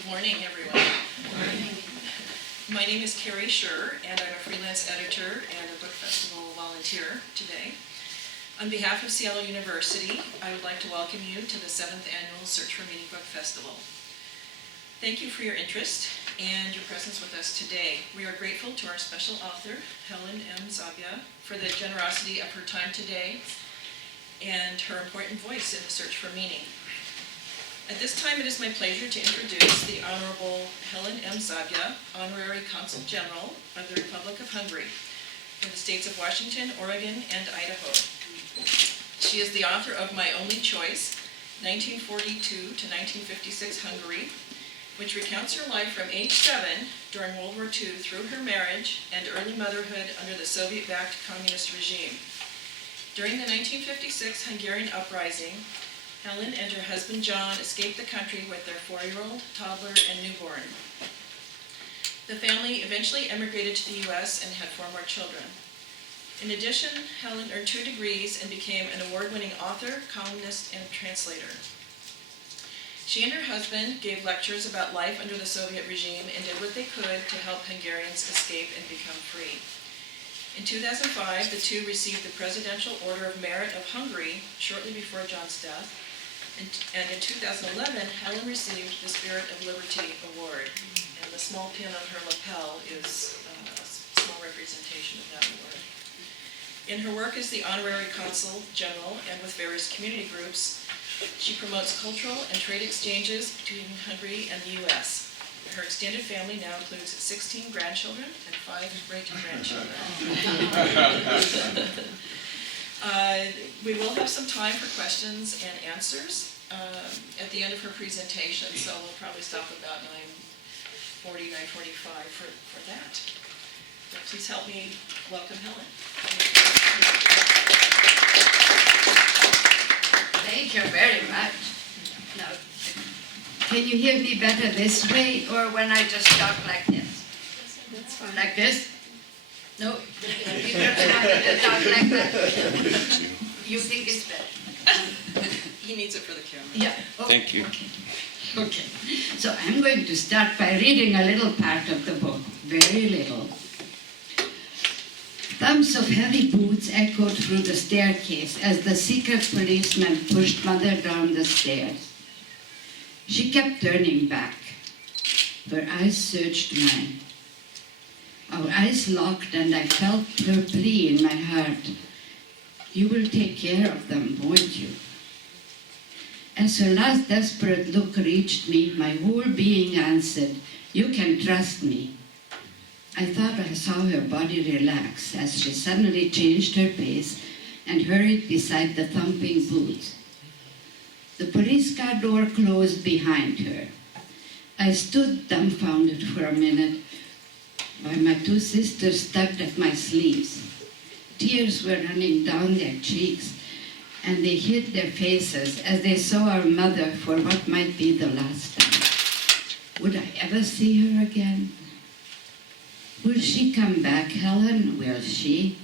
Good morning, everyone. My name is Carrie Scher, and I'm a freelance editor and a book festival volunteer today. On behalf of Seattle University, I would like to welcome you to the 7th Annual Search for Meaning Book Festival. Thank you for your interest and your presence with us today. We are grateful to our special author, Helen M. Zavia, for the generosity of her time today and her important voice in the search for meaning. At this time, it is my pleasure to introduce the Honorable Helen M. Zavia, Honorary Consul General of the Republic of Hungary for the states of Washington, Oregon, and Idaho. She is the author of My Only Choice, 1942 to 1956 Hungary, which recounts her life from age 7 during World War II through her marriage and early motherhood under the Soviet-backed communist regime. During the 1956 Hungarian uprising, Helen and her husband John escaped the country with their 4-year-old, toddler, and newborn. The family eventually emigrated to the U.S. and had 4 more children. In addition, Helen earned 2 degrees and became an award-winning author, columnist, and translator. She and her husband gave lectures about life under the Soviet regime and did what they could to help Hungarians escape and become free. In 2005, the two received the Presidential Order of Merit of Hungary shortly before John's death. And in 2011, Helen received the Spirit of Liberty Award. And the small pin on her lapel is a small representation of that award. In her work as the Honorary Consul General and with various community groups, she promotes cultural and trade exchanges between Hungary and the U.S. Her extended family now includes 16 grandchildren and 5 great-grandchildren. We will have some time for questions and answers at the end of her presentation, so we'll probably stop about 9:40, 9:45 for that. So please help me welcome Helen. Thank you very much. Now, can you hear me better this way or when I just talk like this? That's fine. Like this? No? You don't have to talk like that? You think it's better? He needs it for the camera. Yeah. Oh, Thank you. Okay. So I'm going to start by reading a little part of the book. Very little. Thumps of heavy boots echoed through the staircase as the secret policeman pushed Mother down the stairs. She kept turning back. Her eyes searched mine. Our eyes locked and I felt her plea in my heart. You will take care of them, won't you? As her last desperate look reached me, my whole being answered, you can trust me. I thought I saw her body relax as she suddenly changed her pace and hurried beside the thumping boots. The police car door closed behind her. I stood dumbfounded for a minute while my 2 sisters tugged at my sleeves. Tears were running down their cheeks, and they hid their faces as they saw our mother for what might be the last time. Would I ever see her again? Will she come back, Helen? Will she?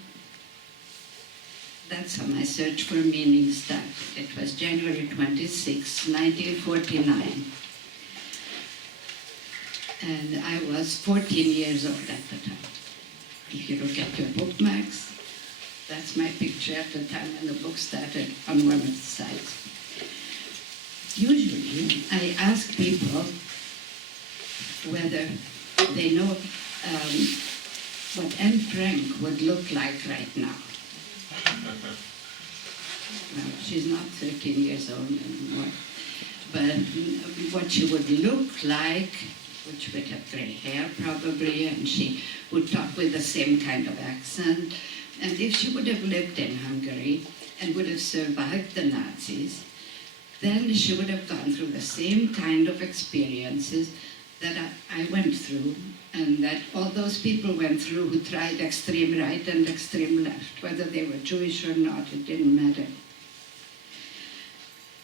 That's how my search for meaning started. It was January 26, 1949. And I was 14 years old at the time. If you look at your bookmarks, that's my picture at the time when the book started on one of the sides. Usually, I ask people whether they know what Anne Frank would look like right now. Well, she's not 13 years old anymore. But what she would look like, which would have gray hair probably, and she would talk with the same kind of accent. And if she would have lived in Hungary and would have survived the Nazis, then she would have gone through the same kind of experiences that I went through, and that all those people went through who tried extreme right and extreme left. Whether they were Jewish or not, it didn't matter.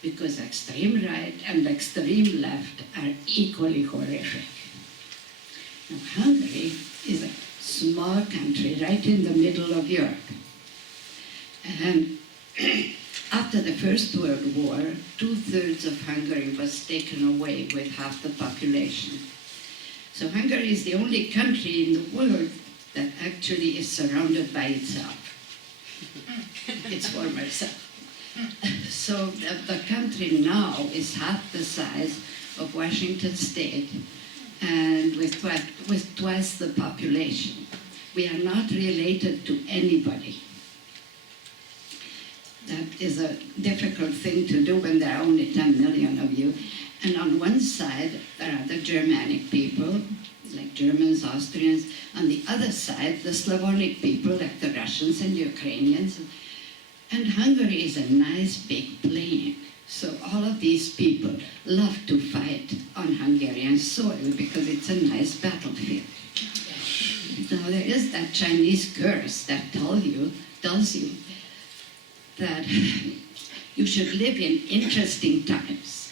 Because extreme right and extreme left are equally horrific. Now, Hungary is a small country right in the middle of Europe. And After the First World War, 2/3 of Hungary was taken away with half the population. So Hungary is the only country in the world that actually is surrounded by itself, its former self. So the country now is half the size of Washington State and with twice the population. We are not related to anybody. That is a difficult thing to do when there are only 10 million of you. And on one side, there are the Germanic people, like Germans, Austrians. On the other side, the Slavonic people, like the Russians and Ukrainians. And Hungary is a nice big plain. So all of these people love to fight on Hungarian soil because it's a nice battlefield. Now there is that Chinese curse that tells you that you should live in interesting times.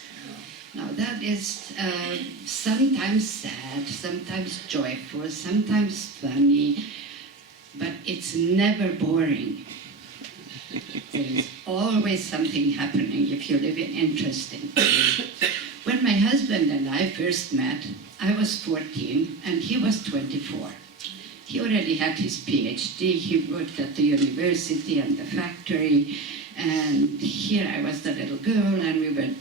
Now that is sometimes sad, sometimes joyful, sometimes funny, but it's never boring. There is always something happening if you live in interesting times. When my husband and I first met, I was 14 and he was 24. He already had his PhD, he worked at the university and the factory, and here I was the little girl, and we were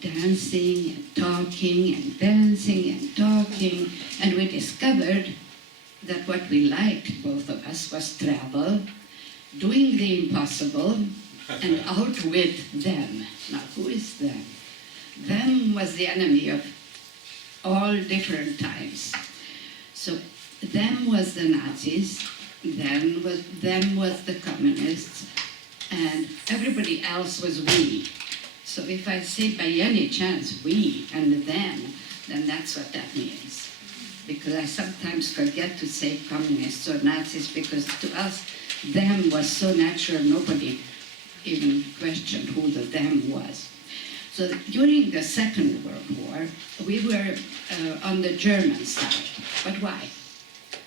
dancing and talking and dancing and talking, and we discovered that what we liked, both of us, was travel, doing the impossible, and outwit them. Now, who is them? Them was the enemy of all different times. So them was the Nazis, them was the communists, and everybody else was we. So if I say by any chance we and them, then that's what that means. Because I sometimes forget to say communists or Nazis because to us, them was so natural, nobody even questioned who the them was. So during the Second World War, we were on the German side. But why?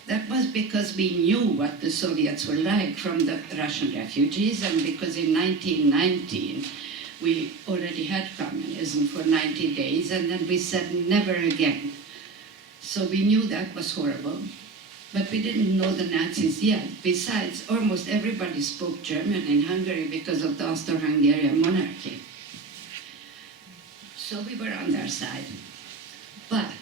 That was because we knew what the Soviets were like from the Russian refugees, and because in 1919 we already had communism for 90 days, and then we said never again. So we knew that was horrible, but we didn't know the Nazis yet. Besides, almost everybody spoke German in Hungary because of the Austro-Hungarian monarchy. So we were on their side. But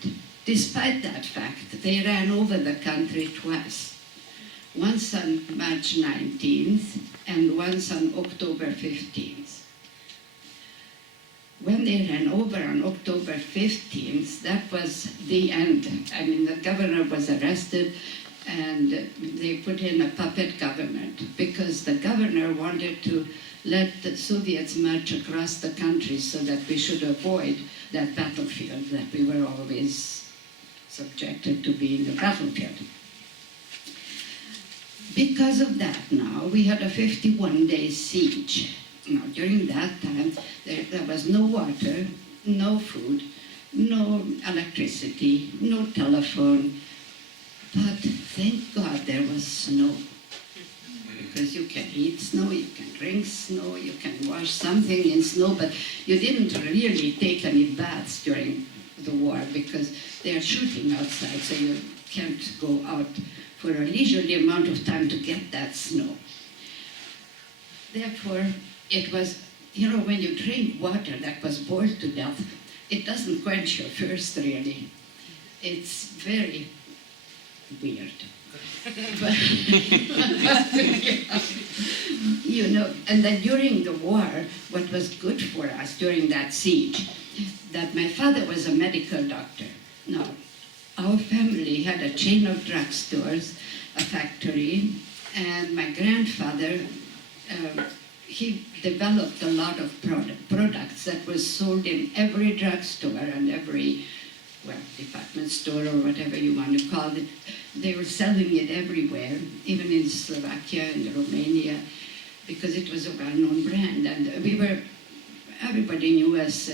despite that fact, they ran over the country twice. Once on March 19th and once on October 15th. When they ran over on October 15th, that was the end. I mean, the governor was arrested and they put in a puppet government because the governor wanted to let the Soviets march across the country so that we should avoid that battlefield that we were always subjected to be in the battlefield. Because of that now, we had a 51-day siege. Now, during that time, there was no water, no food, no electricity, no telephone, but thank God there was snow. Because you can eat snow, you can drink snow, you can wash something in snow, but you didn't really take any baths during the war because they are shooting outside, so you can't go out for a leisurely amount of time to get that snow. Therefore, it was, you know, when you drink water that was boiled to death, it doesn't quench your thirst really. It's very weird. But, you know, and then during the war, what was good for us during that siege, that my father was a medical doctor. Now, our family had a chain of drugstores, a factory, and my grandfather, he developed a lot of products that was sold in every drugstore and every, well, department store or whatever you want to call it. They were selling it everywhere, even in Slovakia and Romania, because it was a well-known brand. And everybody knew us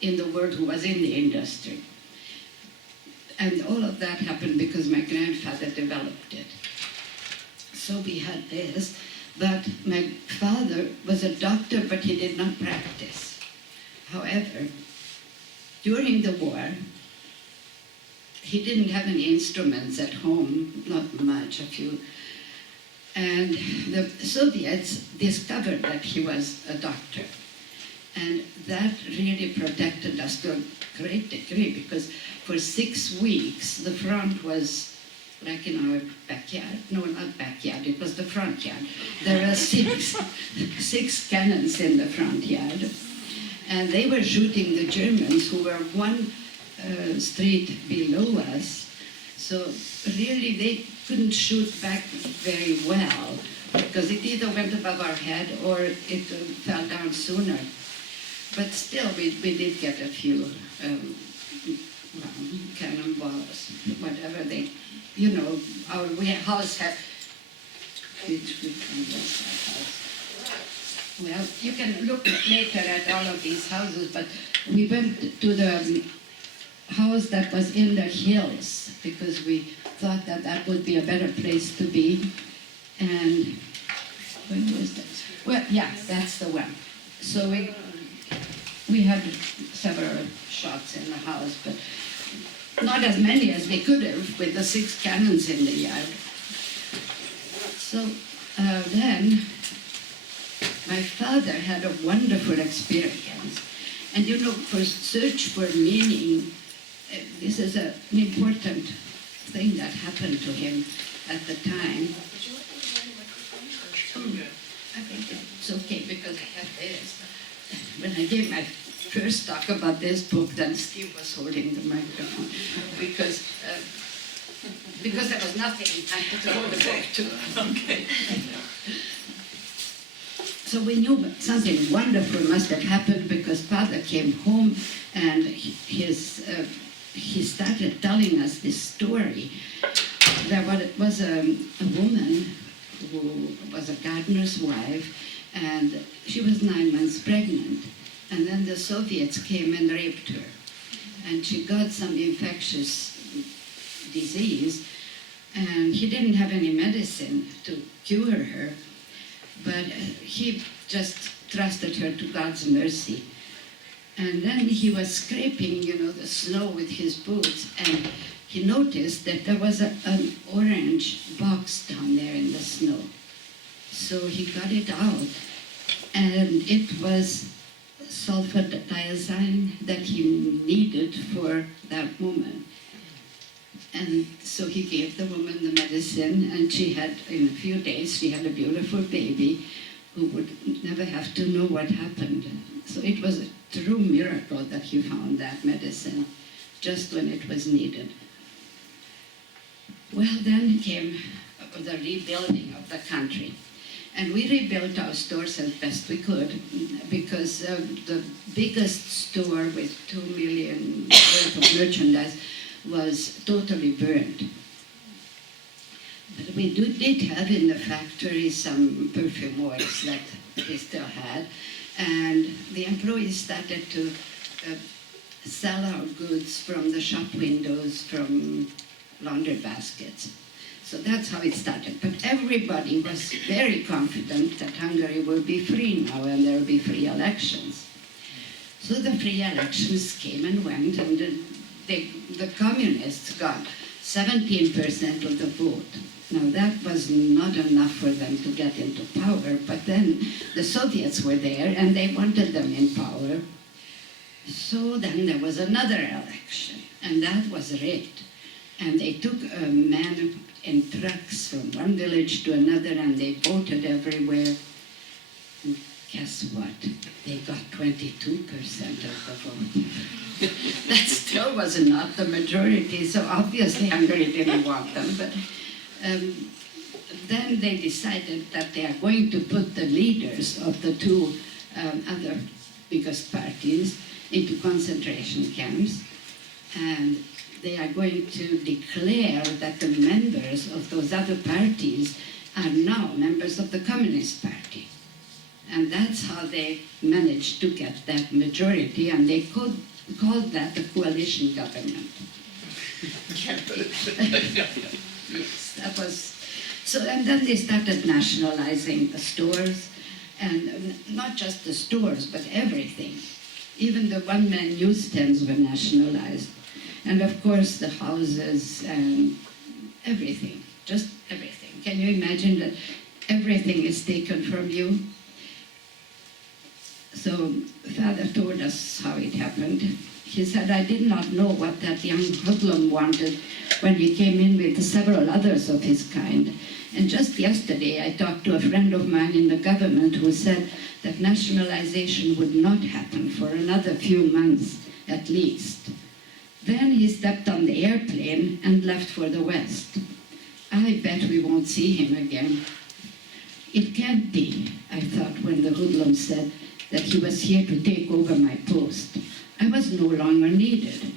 in the world who was in the industry. And all of that happened because my grandfather developed it. So we had this. But my father was a doctor, but he did not practice. However, during the war, he didn't have any instruments at home, not much, a few. And the Soviets discovered that he was a doctor. And that really protected us to a great degree, because for 6 weeks, the front was like in our backyard. No, not backyard, it was the front yard. There were six cannons in the front yard. And they were shooting the Germans, who were one street below us. So really they couldn't shoot back very well, because it either went above our head or it fell down sooner. But still, we did get a few cannonballs, whatever they, you know, our house had, which one was that house? Well, you can look later at all of these houses, but we went to the house that was in the hills, because we thought that that would be a better place to be. And when was that? Well, yeah, that's the one. So we had several shots in the house, but not as many as we could have with the 6 cannons in the yard. So then my father had a wonderful experience. And you know, for search for meaning, this is an important thing that happened to him at the time. Would you like to use the microphone? Or I think it's okay because I have this. When I gave my first talk about this book, then Steve was holding the microphone because there was nothing I had to hold the book to. Okay. So we knew that something wonderful must have happened, because Father came home and he started telling us this story. There was a woman who was a gardener's wife, and she was 9 months pregnant. And then the Soviets came and raped her. And she got some infectious disease, and he didn't have any medicine to cure her, but he just trusted her to God's mercy. And then he was scraping, you know, the snow with his boots, and he noticed that there was an orange box down there in the snow. So he got it out, and it was sulfadiazine that he needed for that woman. And so he gave the woman the medicine, and she had, in a few days, she had a beautiful baby who would never have to know what happened. So it was a true miracle that he found that medicine just when it was needed. Well, then came the rebuilding of the country. And we rebuilt our stores as best we could, because the biggest store with 2 million worth of merchandise was totally burned. But we did have in the factory some perfume oils that we still had, and the employees started to sell our goods from the shop windows, from laundry baskets. So that's how it started. But everybody was very confident that Hungary will be free now and there will be free elections. So the free elections came and went, and the communists got 17% of the vote. Now that was not enough for them to get into power, but then the Soviets were there and they wanted them in power. So then there was another election, and that was rigged. And they took a man in trucks from one village to another, and they voted everywhere. And guess what? They got 22% of the vote. That still was not the majority, so obviously Hungary didn't want them. But then they decided that they are going to put the leaders of the two other biggest parties into concentration camps, and they are going to declare that the members of those other parties are now members of the Communist Party. And that's how they managed to get that majority, and they called that the coalition government. Yes, that was. So, and then they started nationalizing the stores, and not just the stores, but everything. Even the one-man newsstands were nationalized. And of course the houses and everything, just everything. Can you imagine that everything is taken from you? So Father told us how it happened. He said, I did not know what that young hoodlum wanted when he came in with several others of his kind. And just yesterday I talked to a friend of mine in the government who said that nationalization would not happen for another few months at least. Then he stepped on the airplane and left for the West. I bet we won't see him again. It can't be, I thought, when the hoodlum said that he was here to take over my post. I was no longer needed.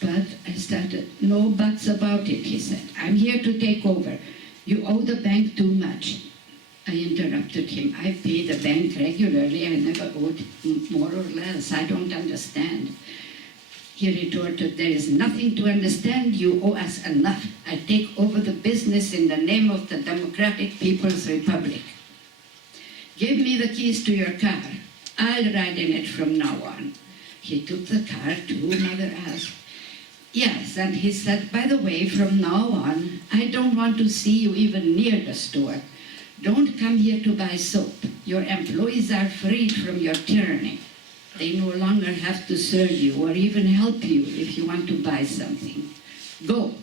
But I started, no buts about it, he said. I'm here to take over. You owe the bank too much. I interrupted him. I pay the bank regularly. I never owed more or less. I don't understand. He retorted, there is nothing to understand. You owe us enough. I take over the business in the name of the Democratic People's Republic. Give me the keys to your car. I'll ride in it from now on. He took the car too, Mother asked. Yes, and he said, by the way, from now on, I don't want to see you even near the store. Don't come here to buy soap. Your employees are freed from your tyranny. They no longer have to serve you or even help you if you want to buy something. Go.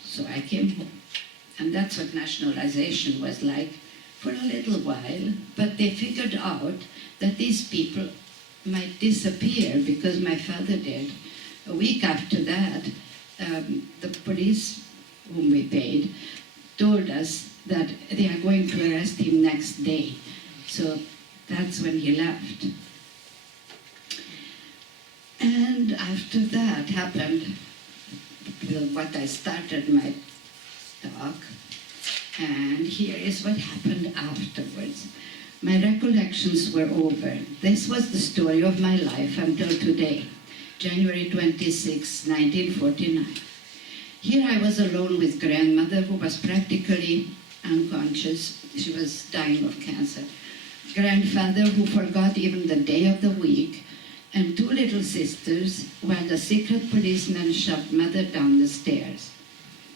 So I came home. And that's what nationalization was like for a little while. But they figured out that these people might disappear because my father did. A week after that, the police, whom we paid, told us that they are going to arrest him next day. So that's when he left. And after that happened, what I started my talk, and here is what happened afterwards. My recollections were over. This was the story of my life until today, January 26, 1949. Here I was alone with grandmother, who was practically unconscious. She was dying of cancer. Grandfather, who forgot even the day of the week, and two little sisters, while the secret policeman shoved Mother down the stairs.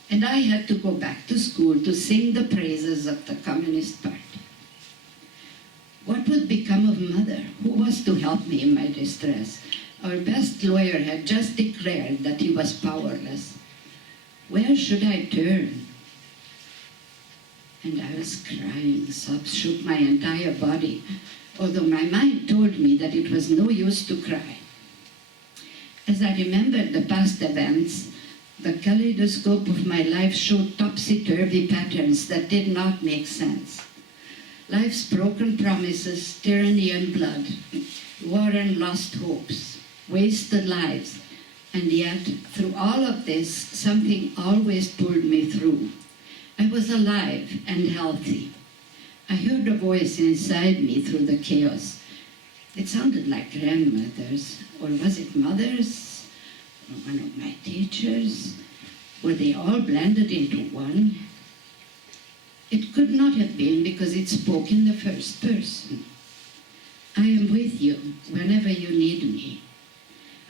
And I had to go back to school to sing the praises of the Communist Party. What would become of Mother? Who was to help me in my distress? Our best lawyer had just declared that he was powerless. Where should I turn? And I was crying. Sobs shook my entire body, although my mind told me that it was no use to cry. As I remembered the past events, the kaleidoscope of my life showed topsy-turvy patterns that did not make sense. Life's broken promises, tyranny and blood, war and lost hopes, wasted lives, and yet, through all of this, something always pulled me through. I was alive and healthy. I heard a voice inside me through the chaos. It sounded like grandmother's, or was it mother's, or one of my teachers? Were they all blended into one? It could not have been because it spoke in the first person. I am with you whenever you need me.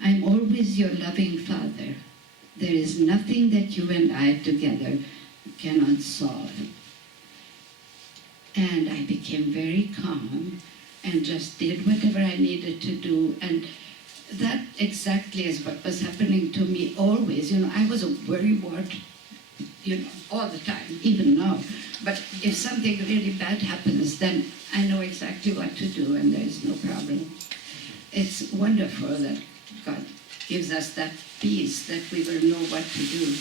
I am always your loving Father. There is nothing that you and I together cannot solve. And I became very calm and just did whatever I needed to do. And that exactly is what was happening to me always. I was a worrywart, all the time, even now. But if something really bad happens, then I know exactly what to do and there is no problem. It's wonderful that God gives us that peace, that we will know what to do.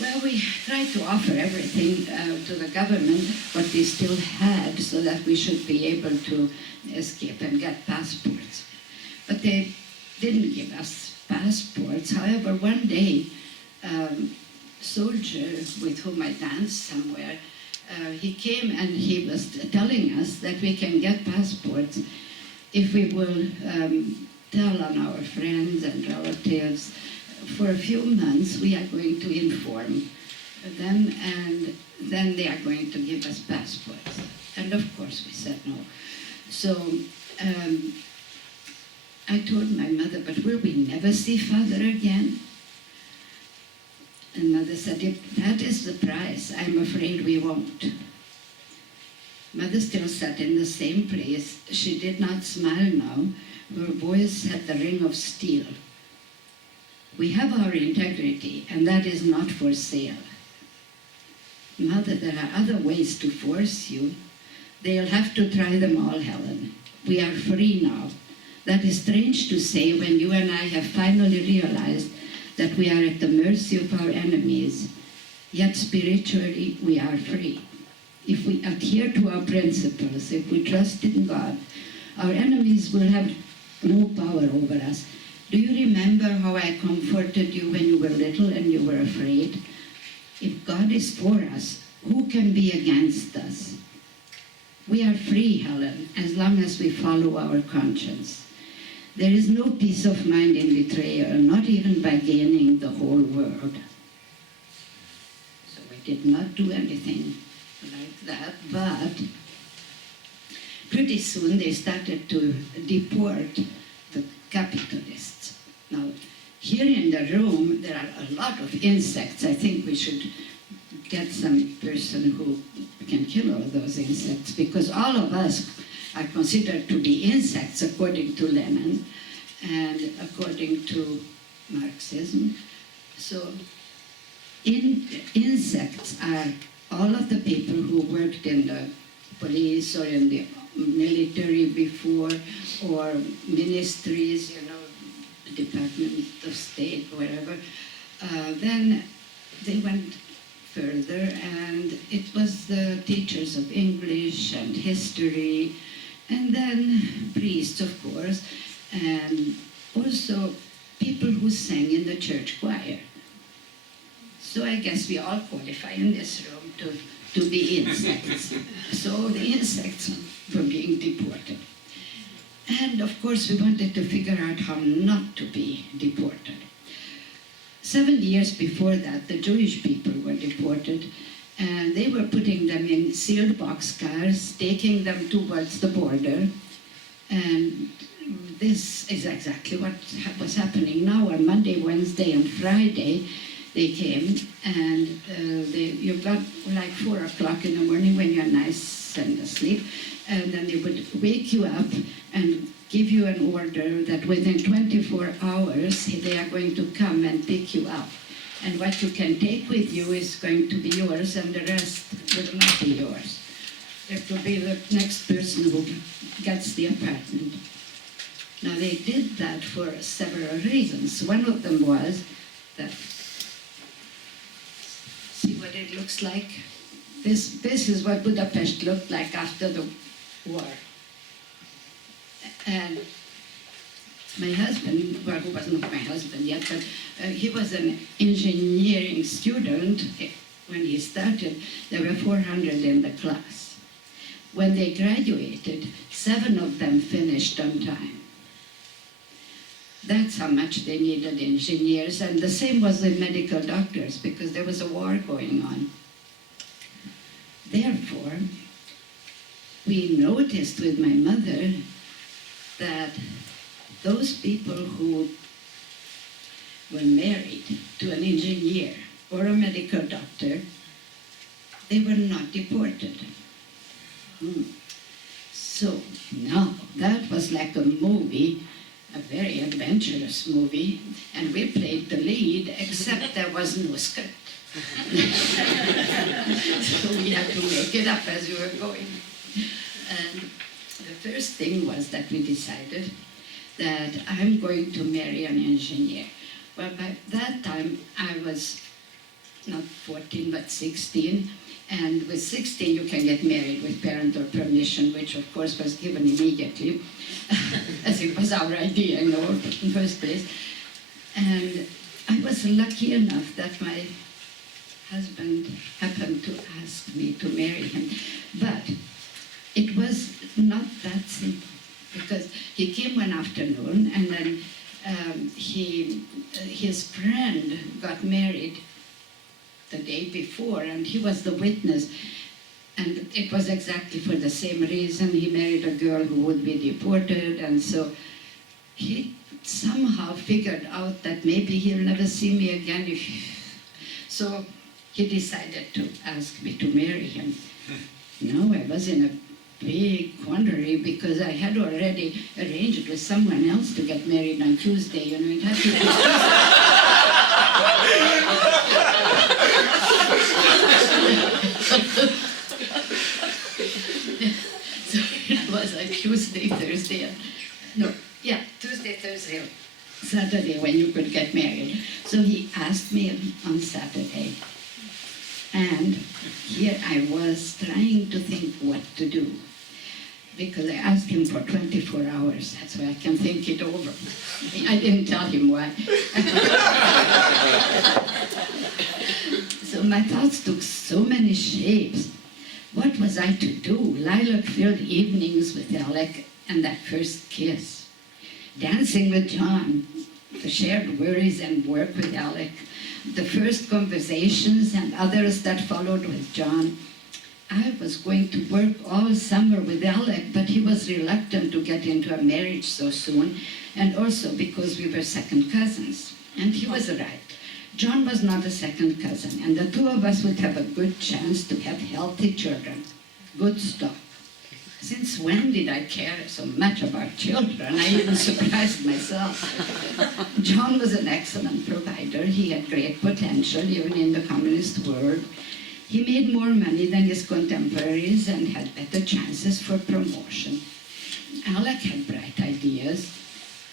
Well, we tried to offer everything to the government, what we still had, so that we should be able to escape and get passports. But they didn't give us passports. However, one day, soldier with whom I danced somewhere, he came and he was telling us that we can get passports if we will tell on our friends and relatives. For a few months we are going to inform them, and then they are going to give us passports. And of course we said no. So I told my mother, but will we never see father again? And mother said, if that is the price, I'm afraid we won't. Mother still sat in the same place. She did not smile now. Her voice had the ring of steel. We have our integrity, and that is not for sale. Mother, there are other ways to force you. They'll have to try them all, Helen. We are free now. That is strange to say when you and I have finally realized that we are at the mercy of our enemies, yet spiritually we are free. If we adhere to our principles, if we trust in God, our enemies will have no power over us. Do you remember how I comforted you when you were little and you were afraid? If God is for us, who can be against us? We are free, Helen, as long as we follow our conscience. There is no peace of mind in betrayal, not even by gaining the whole world. So we did not do anything like that, but pretty soon they started to deport the capitalists. Now, here in the room, there are a lot of insects. I think we should get some person who can kill all those insects, because all of us are considered to be insects according to Lenin and according to Marxism. So insects are all of the people who worked in the police or in the military before, or ministries, Department of State, wherever. Then they went further, and it was the teachers of English and history, and then priests, of course, and also people who sang in the church choir. So I guess we all qualify in this room to be insects. So the insects were being deported. And of course we wanted to figure out how not to be deported. 7 years before that, the Jewish people were deported, and they were putting them in sealed boxcars, taking them towards the border, and this is exactly what was happening now. On Monday, Wednesday, and Friday, they came, and you got like 4 o'clock in the morning when you're nice and asleep, and then they would wake you up and give you an order that within 24 hours they are going to come and pick you up. And what you can take with you is going to be yours, and the rest will not be yours. It will be the next person who gets the apartment. Now they did that for several reasons. One of them was that, see what it looks like? This is what Budapest looked like after the war. And my husband, well, who was not my husband yet, but he was an engineering student. When he started, there were 400 in the class. When they graduated, 7 of them finished on time. That's how much they needed engineers, and the same was with medical doctors, because there was a war going on. Therefore, we noticed with my mother that those people who were married to an engineer or a medical doctor, they were not deported. So now, that was like a movie, a very adventurous movie, and we played the lead, except there was no script. So we had to make it up as we were going. And the first thing was that we decided that I'm going to marry an engineer. Well, by that time, I was not 14, but 16. And with 16, you can get married with parental permission, which of course was given immediately, as it was our idea in the first place. And I was lucky enough that my husband happened to ask me to marry him. But it was not that simple, because he came one afternoon, and then his friend got married the day before, and he was the witness. And it was exactly for the same reason. He married a girl who would be deported, and so he somehow figured out that maybe he'll never see me again. So he decided to ask me to marry him. Now I was in a big quandary because I had already arranged with someone else to get married on Tuesday. You know, it had to be so it was like Tuesday, Thursday, Tuesday, Thursday, Saturday when you could get married. So he asked me on Saturday. And here I was trying to think what to do, because I asked him for 24 hours. That's why I can think it over. I didn't tell him why. So my thoughts took so many shapes. What was I to do? Lilac-filled evenings with Alec and that first kiss. Dancing with John, the shared worries and work with Alec, the first conversations and others that followed with John. I was going to work all summer with Alec, but he was reluctant to get into a marriage so soon, and also because we were second cousins. And he was right. John was not a second cousin, and the two of us would have a good chance to have healthy children, good stock. Since when did I care so much about children? I even surprised myself. John was an excellent provider. He had great potential, even in the communist world. He made more money than his contemporaries and had better chances for promotion. Alec had bright ideas,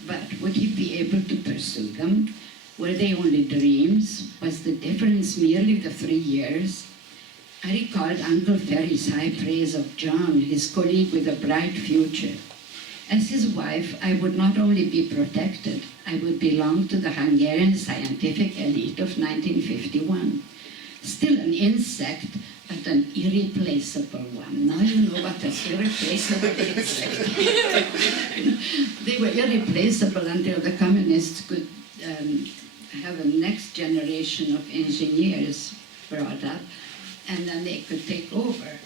but would he be able to pursue them? Were they only dreams? Was the difference merely the 3 years? I recalled Uncle Ferry's high praise of John, his colleague with a bright future. As his wife, I would not only be protected, I would belong to the Hungarian scientific elite of 1951. Still an insect, but an irreplaceable one. Now you know what an irreplaceable insect is. They were irreplaceable until the communists could have a next generation of engineers brought up, and then they could take over.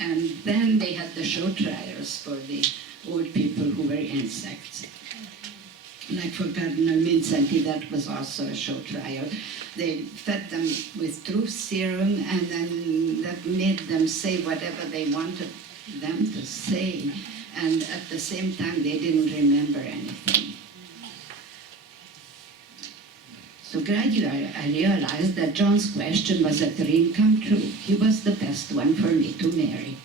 And then they had the show trials for the old people who were insects. Like for Cardinal Mindszenty, that was also a show trial. They fed them with truth serum, and then that made them say whatever they wanted them to say. And at the same time, they didn't remember anything. So gradually, I realized that John's question was a dream come true. He was the best one for me to marry.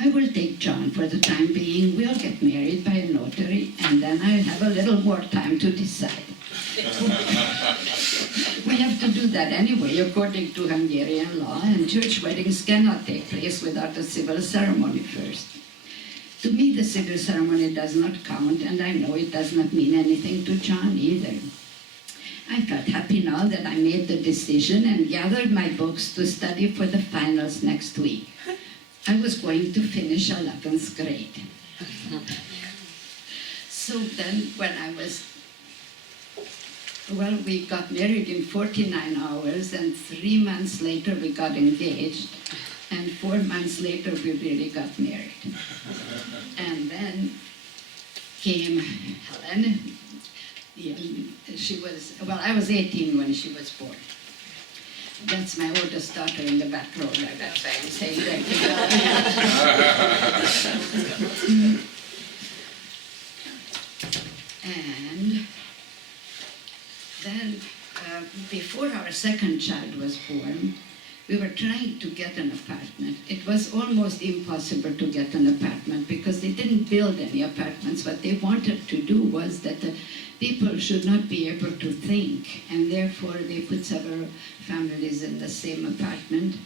I will take John for the time being. We'll get married by a notary, and then I'll have a little more time to decide. We have to do that anyway, according to Hungarian law, and church weddings cannot take place without a civil ceremony first. To me, the civil ceremony does not count, and I know it does not mean anything to John either. I felt happy now that I made the decision and gathered my books to study for the finals next week. I was going to finish 11th grade. So then when we got married in 49 hours, and 3 months later we got engaged, and 4 months later we really got married. And then came Helen. I was 18 when she was born. That's my oldest daughter in the back row. That's why I'm saying that. And then, before our second child was born, we were trying to get an apartment. It was almost impossible to get an apartment because they didn't build any apartments. What they wanted to do was that the people should not be able to think, and therefore they put several families in the same apartment,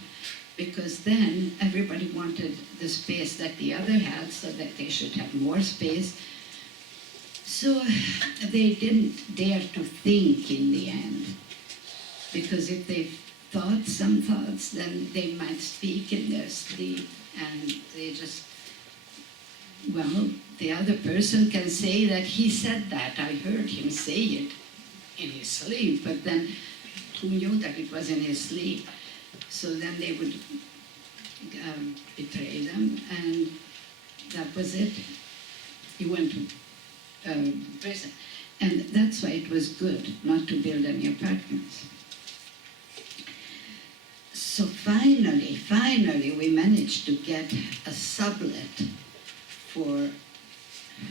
because then everybody wanted the space that the other had so that they should have more space. So they didn't dare to think in the end, because if they thought some thoughts, then they might speak in their sleep, and they just, the other person can say that he said that. I heard him say it in his sleep, but then who knew that it was in his sleeve. So then they would betray them, and that was it. He went to prison. And that's why it was good not to build any apartments. So finally, we managed to get a sublet for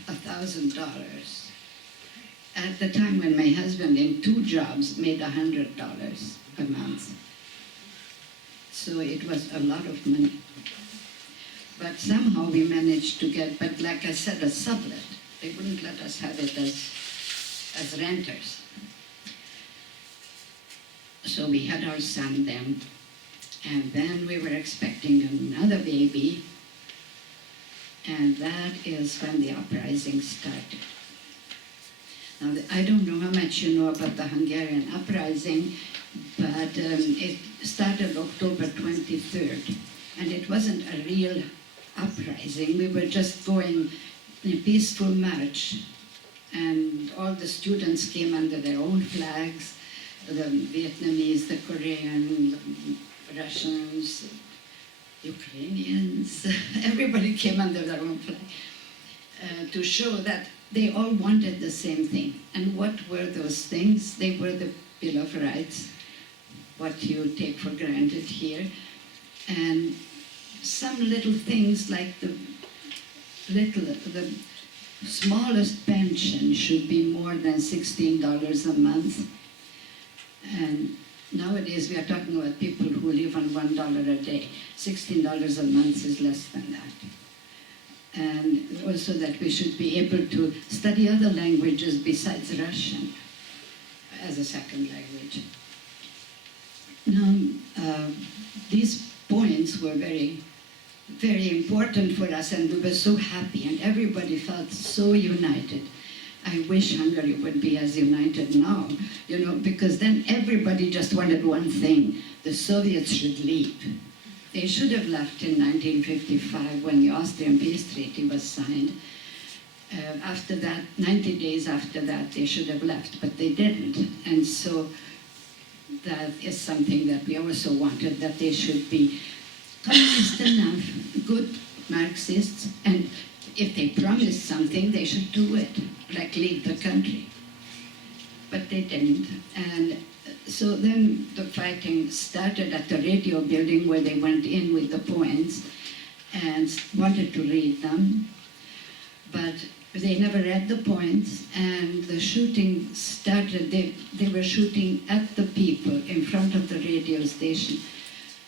$1,000 at the time when my husband in 2 jobs made $100 a month. So it was a lot of money. But somehow we managed to get, but like I said, a sublet. They wouldn't let us have it as renters. So we had our son then, and then we were expecting another baby, and that is when the uprising started. Now, I don't know how much you know about the Hungarian uprising, but it started October 23rd, and it wasn't a real uprising. We were just going in a peaceful march, and all the students came under their own flags, the Vietnamese, the Korean, the Russians, Ukrainians, everybody came under their own flag to show that they all wanted the same thing. And what were those things? They were the Bill of Rights, what you take for granted here, and some little things like the smallest pension should be more than $16 a month. And nowadays we are talking about people who live on $1 a day. $16 a month is less than that. And also that we should be able to study other languages besides Russian as a second language. Now, these points were very, very important for us, and we were so happy, and everybody felt so united. I wish Hungary would be as united now, you know, because then everybody just wanted one thing: the Soviets should leave. They should have left in 1955 when the Austrian Peace Treaty was signed. After that, 90 days after that, they should have left, but they didn't. And so that is something that we also wanted, that they should be communist enough, good Marxists, and if they promised something, they should do it, like leave the country. But they didn't. And so then the fighting started at the radio building where they went in with the poems and wanted to read them, but they never read the poems, and the shooting started. They were shooting at the people in front of the radio station.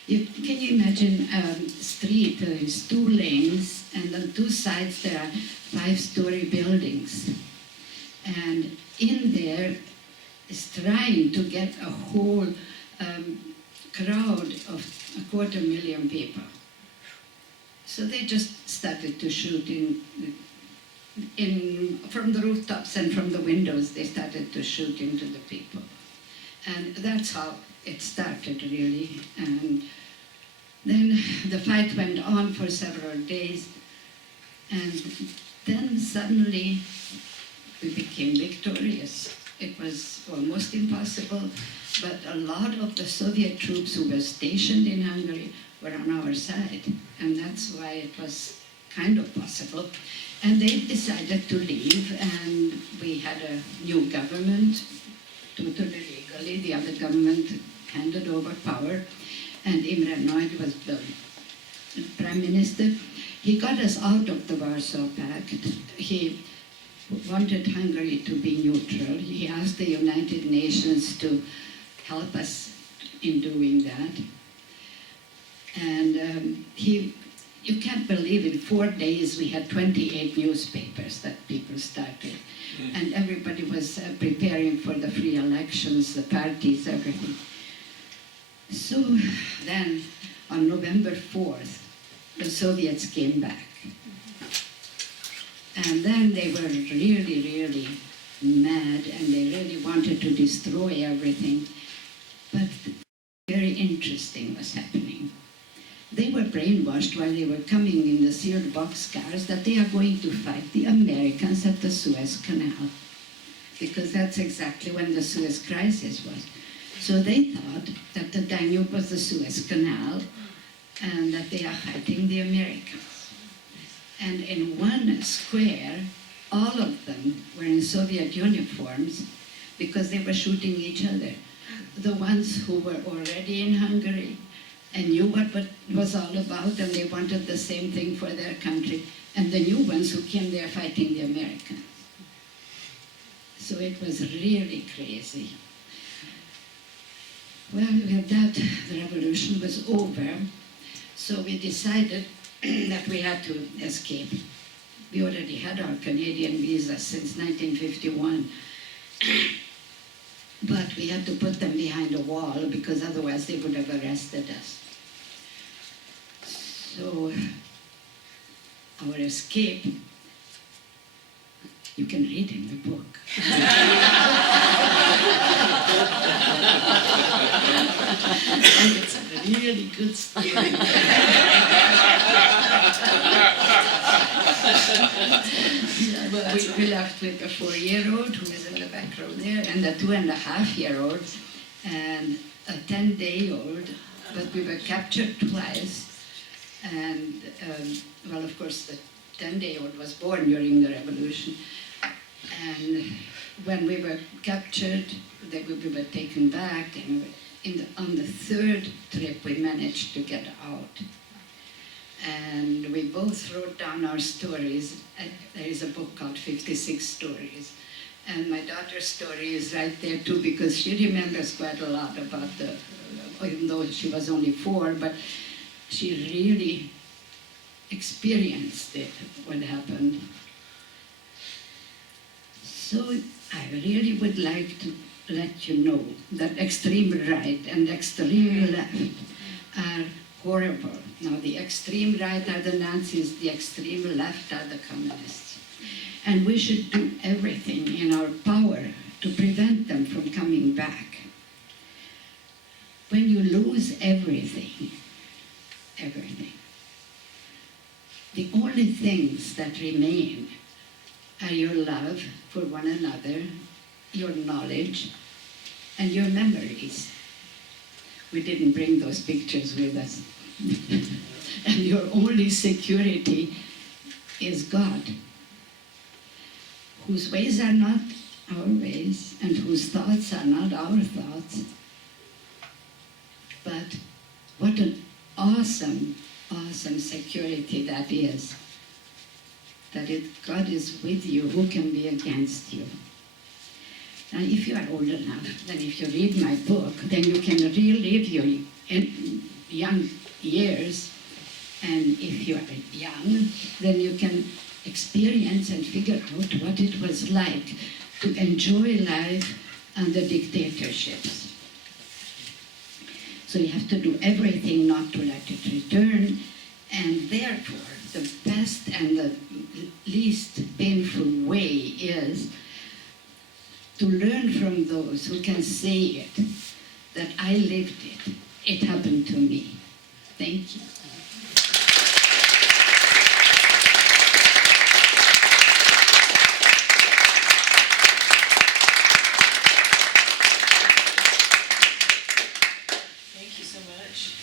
Can you imagine a street? There is 2 lanes, and on 2 sides there are 5-story buildings. And in there is trying to get a whole crowd of 250,000 people. So they just started to shoot from the rooftops and from the windows. They started to shoot into the people. And that's how it started, really. And then the fight went on for several days, and then suddenly we became victorious. It was almost impossible, but a lot of the Soviet troops who were stationed in Hungary were on our side, and that's why it was kind of possible. And they decided to leave, and we had a new government, totally legally. The other government handed over power, and Imre Nagy was the prime minister. He got us out of the Warsaw Pact. He wanted Hungary to be neutral. He asked the United Nations to help us in doing that. And you can't believe in 4 days we had 28 newspapers that people started. And everybody was preparing for the free elections, the parties, everything. So then, on November 4th, the Soviets came back. And then they were really, really mad, and they really wanted to destroy everything. But very interesting was happening. They were brainwashed while they were coming in the sealed boxcars that they are going to fight the Americans at the Suez Canal, because that's exactly when the Suez Crisis was. So they thought that the Danube was the Suez Canal and that they are fighting the Americans. And in one square, all of them were in Soviet uniforms because they were shooting each other. The ones who were already in Hungary and knew what it was all about, and they wanted the same thing for their country, and the new ones who came there fighting the Americans. So it was really crazy. Well, with that, the revolution was over, so we decided that we had to escape. We already had our Canadian visas since 1951, but we had to put them behind a wall because otherwise they would have arrested us. So our escape, you can read in the book. And it's a really good story. We left with a 4-year-old who is in the back row there, and a 2.5-year-old, and a 10-day-old, but we were captured twice. And, well, of course, the 10-day-old was born during the revolution. And when we were captured, we were taken back, and on the 3rd trip we managed to get out. And we both wrote down our stories. There is a book called 56 Stories. And my daughter's story is right there too, because she remembers quite a lot about even though she was only 4, but she really experienced it, what happened. So I really would like to let you know that extreme right and extreme left are horrible. Now the extreme right are the Nazis, the extreme left are the communists. And we should do everything in our power to prevent them from coming back. When you lose everything, the only things that remain are your love for one another, your knowledge, and your memories. We didn't bring those pictures with us. And your only security is God, whose ways are not our ways, and whose thoughts are not our thoughts. But what an awesome, awesome security that is. That if God is with you, who can be against you? Now, if you are old enough, then if you read my book, then you can relive your young years. And if you are young, then you can experience and figure out what it was like to enjoy life under dictatorships. So you have to do everything not to let it return, and therefore the best and the least painful way is to learn from those who can say it, that I lived it, it happened to me. Thank you. Thank you so much.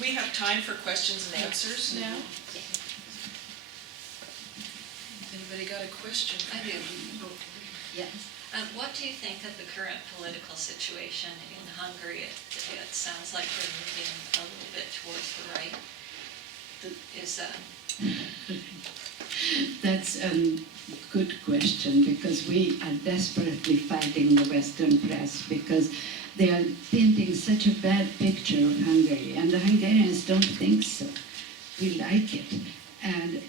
We have time for questions and answers now. Anybody got a question? I do. Yes. What do you think of the current political situation in Hungary? It sounds like they're moving a little bit towards the right. That's a good question, because we are desperately fighting the Western press because they are painting such a bad picture of Hungary, and the Hungarians don't think so. We like it. And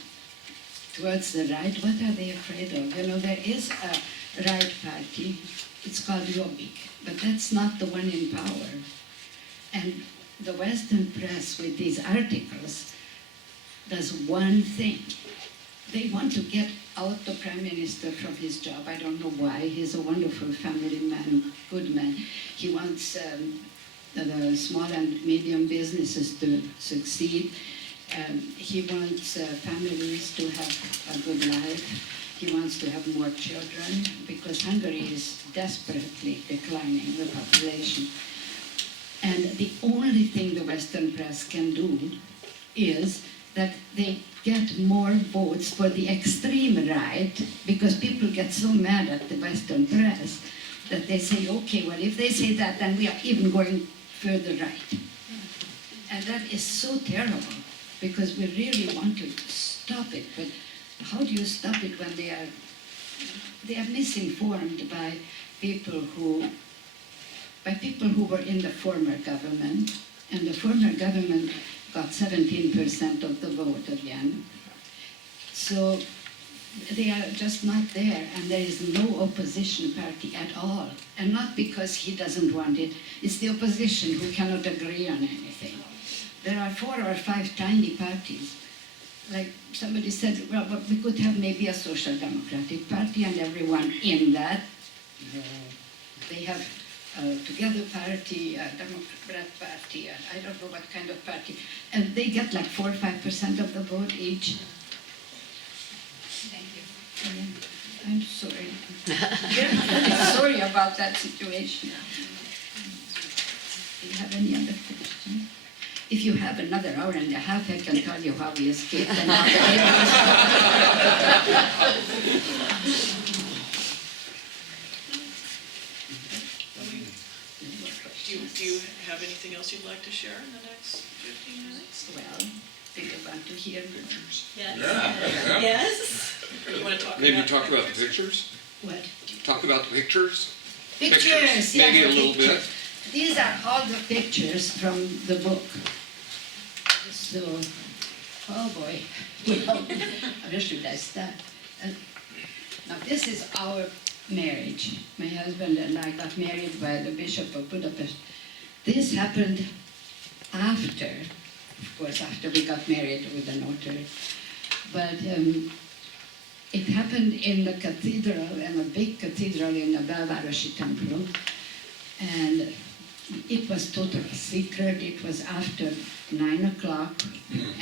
towards the right, what are they afraid of? You know, there is a right party, it's called Jobbik, but that's not the one in power. And the Western press with these articles does one thing. They want to get out the Prime Minister from his job. I don't know why. He's a wonderful family man, good man. He wants the small and medium businesses to succeed. He wants families to have a good life. He wants to have more children because Hungary is desperately declining the population. And the only thing the Western press can do is that they get more votes for the extreme right, because people get so mad at the Western press that they say, okay, well, if they say that, then we are even going further right. And that is so terrible, because we really want to stop it, but how do you stop it when they are misinformed by people who were in the former government, and the former government got 17% of the vote again. So they are just not there, and there is no opposition party at all. And not because he doesn't want it, it's the opposition who cannot agree on anything. There are 4 or 5 tiny parties. Like somebody said, well, but we could have maybe a social democratic party and everyone in that. They have a Together party, a Democrat party, I don't know what kind of party, and they get like 4 or 5% of the vote each. Thank you. I'm sorry. I'm sorry about that situation. Do you have any other question? If you have another hour and a half, I can tell you how we escaped another Do you have anything else you'd like to share in the next 15 minutes? Well, do you want to hear pictures? Yes. Yeah. Yes. Or you want to talk Maybe about talk about the pictures? What? Talk about the pictures? Pictures, yeah, Maybe a the little bit. pictures. These are all the pictures from the book. So, oh boy, well, where should I start? Now this is our marriage. My husband and I got married by the Bishop of Budapest. This happened after, of course, after we got married with the notary. But it happened in the cathedral, in a big cathedral in the Belvárosi Temple. And it was totally secret. It was after 9 o'clock,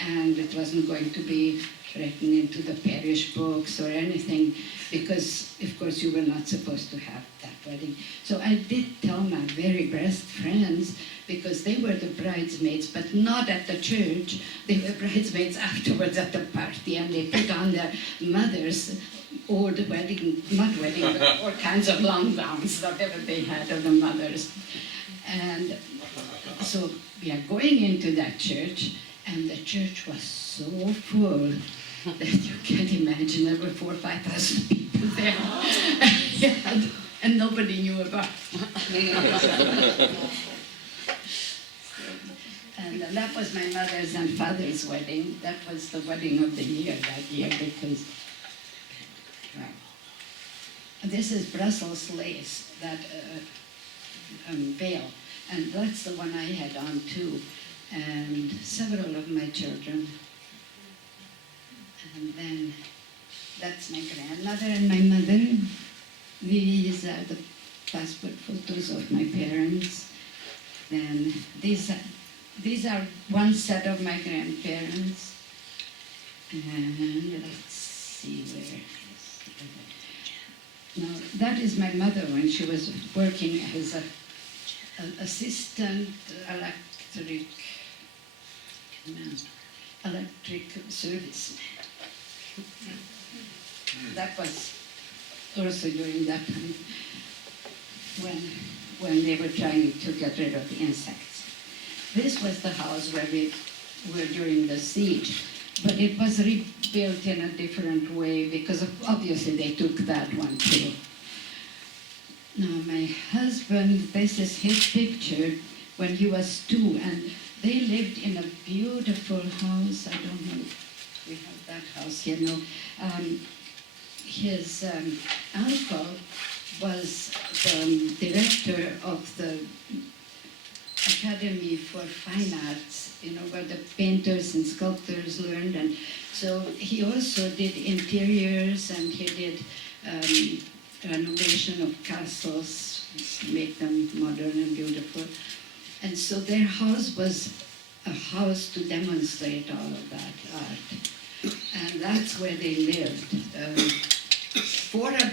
and it wasn't going to be written into the parish books or anything, because, of course, you were not supposed to have that wedding. So I did tell my very best friends, because they were the bridesmaids, but not at the church. They were bridesmaids afterwards at the party, and they put on their mother's old wedding, not wedding, but all kinds of long gowns, whatever they had of the mothers. And so we are going into that church, and the church was so full that you can't imagine. There were 4,000 or 5,000 people there. Yeah, and nobody knew about it. And that was my mother's and father's wedding. That was the wedding of the year that year, because, well, this is Brussels lace, that veil. And that's the one I had on too, and several of my children. And then that's my grandmother and my mother. These are the passport photos of my parents. Then these are one set of my grandparents. And let's see where. Now that is my mother when she was working as an assistant electric service. That was also during that time when they were trying to get rid of the insects. This was the house where we were during the siege, but it was rebuilt in a different way because obviously they took that one too. Now my husband, this is his picture when he was 2, and they lived in a beautiful house. I don't know if we have that house here, no. His uncle was the director of the Academy for Fine Arts, you know, where the painters and sculptors learned. And so he also did interiors, and he did renovation of castles, make them modern and beautiful. And so their house was a house to demonstrate all of that art. And that's where they lived.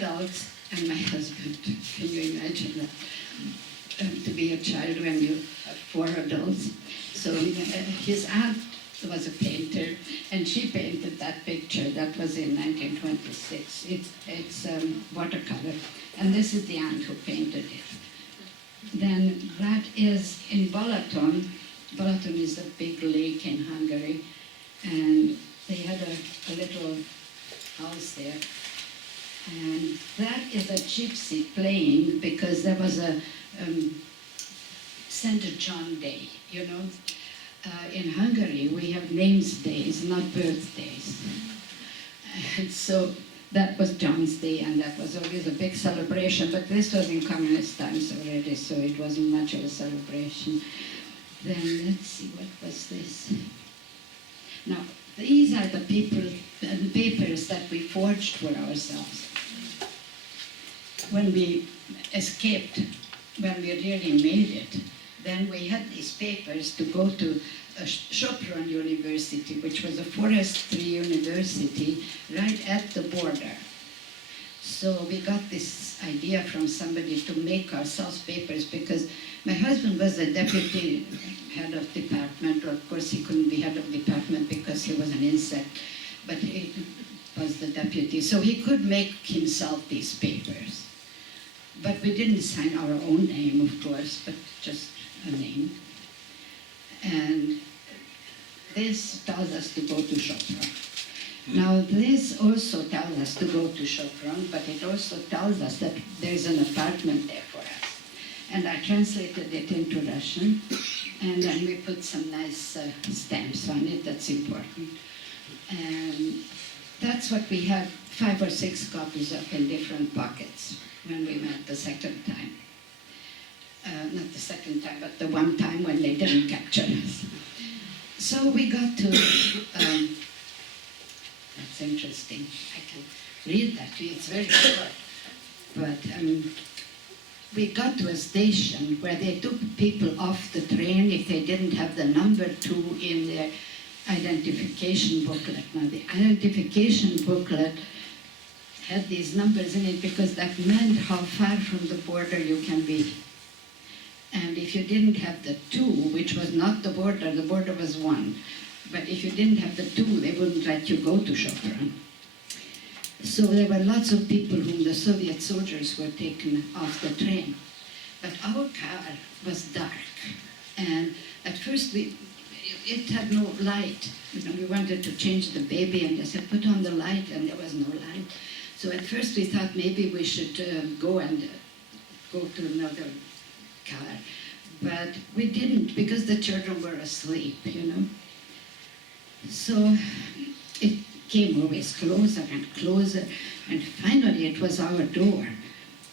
adults and my husband. Can you imagine that? To be a child when you have 4 adults. So his aunt was a painter, and she painted that picture. That was in 1926. It's watercolor, and this is the aunt who painted it. Then that is in Balaton. Balaton is a big lake in Hungary, and they had a little house there. And that is a gypsy playing, because there was a St. John Day, you know. In Hungary, we have names days, not birthdays. And so that was John's Day, and that was always a big celebration, but this was in communist times already, so it wasn't much of a celebration. Then, let's see, what was this? Now, these are the papers that we forged for ourselves. When we escaped, when we really made it, then we had these papers to go to Sopron University, which was a forestry university right at the border. So we got this idea from somebody to make ourselves papers, because my husband was a deputy head of department. Of course, he couldn't be head of department because he was an insect, but he was the deputy. So he could make himself these papers. But we didn't sign our own name, of course, but just a name. And this tells us to go to Sopron. Now, this also tells us to go to Sopron, but it also tells us that there's an apartment there for us. And I translated it into Russian, and then we put some nice stamps on it. That's important. And that's what we have 5 or 6 copies of in different pockets when we met the second time. Not the second time, but the one time when they didn't capture us. So we got to, that's interesting. I can read that to you, it's very short. But we got to a station where they took people off the train if they didn't have the number 2 in their identification booklet. Now, the identification booklet had these numbers in it because that meant how far from the border you can be. And if you didn't have the 2, which was not the border was 1. But if you didn't have the 2, they wouldn't let you go to Sopron. So there were lots of people whom the Soviet soldiers were taken off the train. But our car was dark. And at first it had no light. You know, we wanted to change the baby, and they said, put on the light, and there was no light. So at first we thought maybe we should go to another car. But we didn't, because the children were asleep, you know. So it came always closer and closer, and finally it was our door.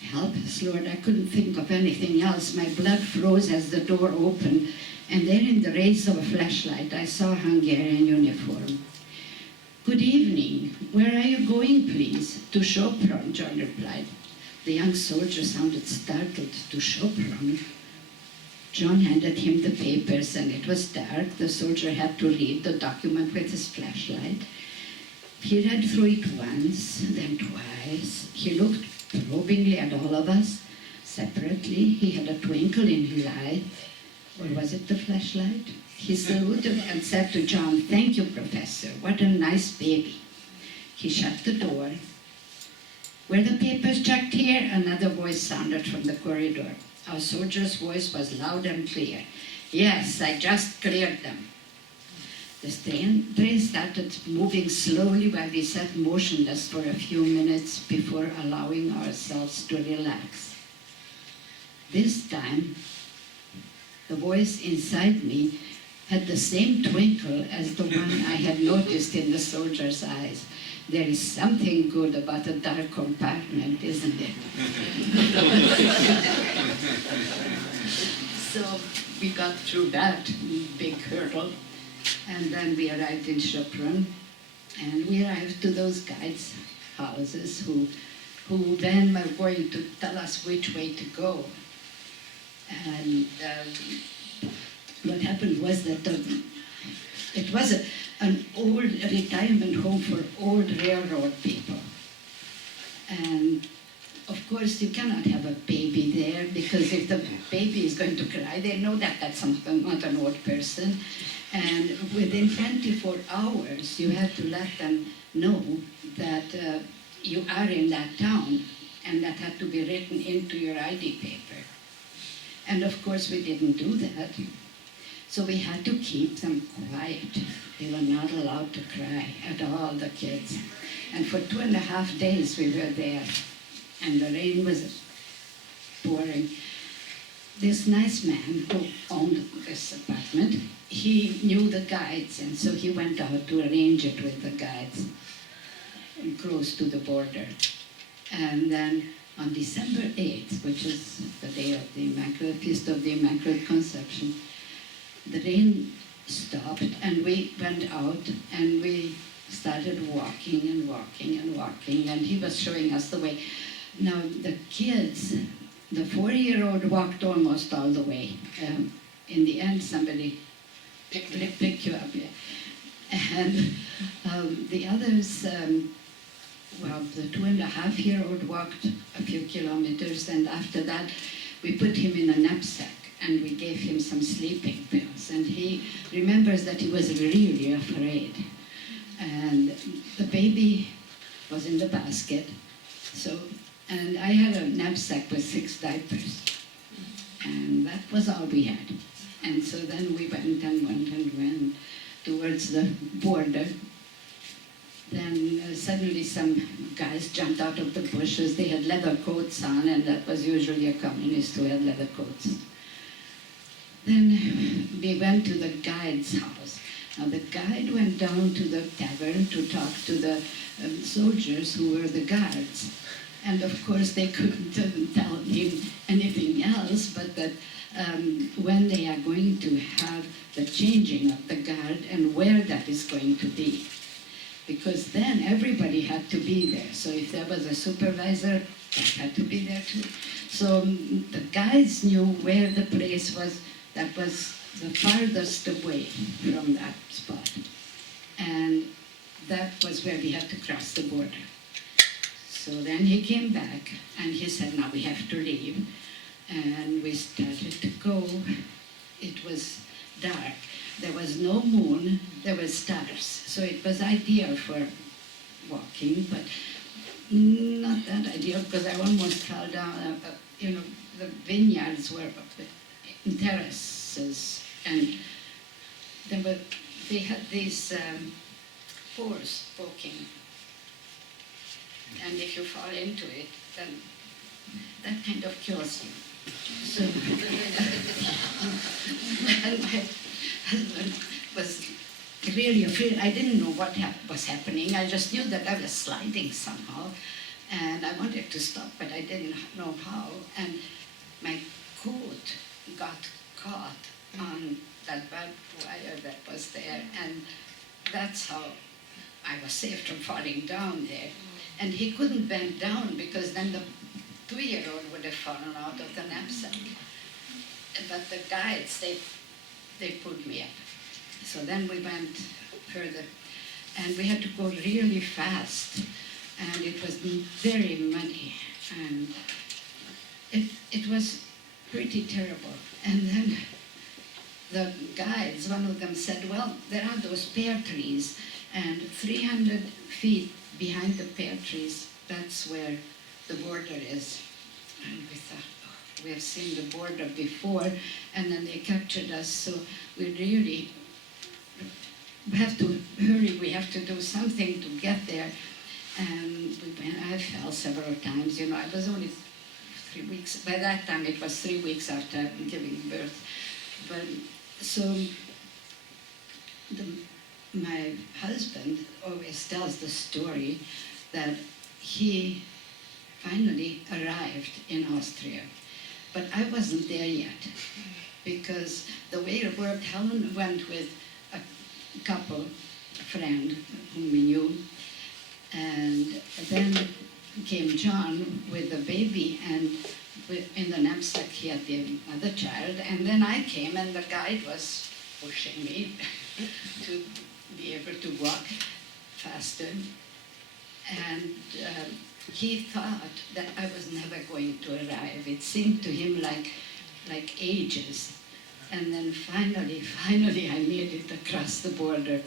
Help us, Lord, I couldn't think of anything else. My blood froze as the door opened, and there in the rays of a flashlight I saw a Hungarian uniform. Good evening. Where are you going, please? To Sopron, John replied. The young soldier sounded startled. To Sopron? John handed him the papers, and it was dark. The soldier had to read the document with his flashlight. He read through it once, then twice. He looked probingly at all of us separately. He had a twinkle in his eye. Or was it the flashlight? He saluted and said to John, "Thank you, Professor. What a nice baby." He shut the door. "Were the papers checked here?" Another voice sounded from the corridor. Our soldier's voice was loud and clear. "Yes, I just cleared them." The train started moving slowly while we sat motionless for a few minutes before allowing ourselves to relax. This time, the voice inside me had the same twinkle as the one I had noticed in the soldier's eyes. There is something good about a dark compartment, isn't it? So we got through that big hurdle, and then we arrived in Sopron, and we arrived to those guides' houses who then were going to tell us which way to go. And what happened was that it was an old retirement home for old railroad people. And of course, you cannot have a baby there because if the baby is going to cry, they know that that's not an old person. And within 24 hours, you have to let them know that you are in that town, and that had to be written into your ID paper. And of course, we didn't do that. So we had to keep them quiet. They were not allowed to cry at all, the kids. And for 2.5 days we were there, and the rain was pouring. This nice man who owned this apartment, he knew the guides, and so he went out to arrange it with the guides close to the border. And then on December 8th, which is the day of the Immaculate Feast of the Immaculate Conception, the rain stopped, and we went out and we started walking and walking and walking, and he was showing us the way. Now the kids, the 4-year-old walked almost all the way. In the end, somebody picked you up, yeah. And the others, well, the 2.5-year-old walked a few kilometers, and after that, we put him in a knapsack and we gave him some sleeping pills. And he remembers that he was really afraid. And the baby was in the basket, and I had a knapsack with 6 diapers. And that was all we had. And so then we went and went and went towards the border. Then suddenly some guys jumped out of the bushes. They had leather coats on, and that was usually a communist who had leather coats. Then we went to the guide's house. Now the guide went down to the tavern to talk to the soldiers who were the guards. And of course they couldn't tell him anything else but that when they are going to have the changing of the guard and where that is going to be. Because then everybody had to be there. So if there was a supervisor, that had to be there too. So the guides knew where the place was that was the farthest away from that spot. And that was where we had to cross the border. So then he came back and he said, now we have to leave. And we started to go. It was dark. There was no moon, there were stars. So it was ideal for walking, but not that ideal because I almost fell down. The vineyards were in terraces, and they had these pores poking. And if you fall into it, then that kind of kills you. So, and my husband was really afraid. I didn't know what was happening. I just knew that I was sliding somehow. And I wanted to stop, but I didn't know how. And my coat got caught on that barbed wire that was there. And that's how I was saved from falling down there. And he couldn't bend down because then the 2-year-old would have fallen out of the knapsack. But the guides, they pulled me up. So then we went further, and we had to go really fast, and it was very muddy, and it was pretty terrible. And then the guides, one of them said, well, there are those pear trees, and 300 feet behind the pear trees, that's where the border is. And we thought, oh, we have seen the border before, and then they captured us, so we really have to hurry, we have to do something to get there. And I fell several times, I was only 3 weeks, by that time it was 3 weeks after giving birth. But so my husband always tells the story that he finally arrived in Austria. But I wasn't there yet, because the way it worked, Helen went with a couple, a friend whom we knew, and then came John with the baby, and in the knapsack he had the other child, and then I came, and the guide was pushing me to be able to walk faster. And he thought that I was never going to arrive. It seemed to him like ages. And then finally, I made it across the border,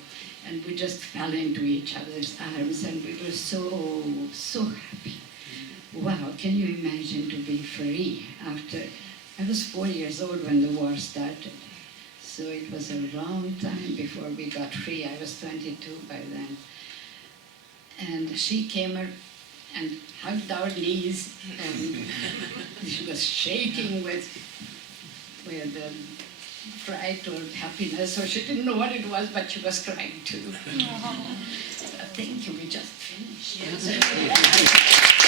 and we just fell into each other's arms, and we were so happy. Wow, can you imagine to be free after, I was 4 years old when the war started. So it was a long time before we got free. I was 22 by then. And she came and hugged our knees, and she was shaking with fright or happiness, or she didn't know what it was, but she was crying too. Thank you, we just finished. Yes.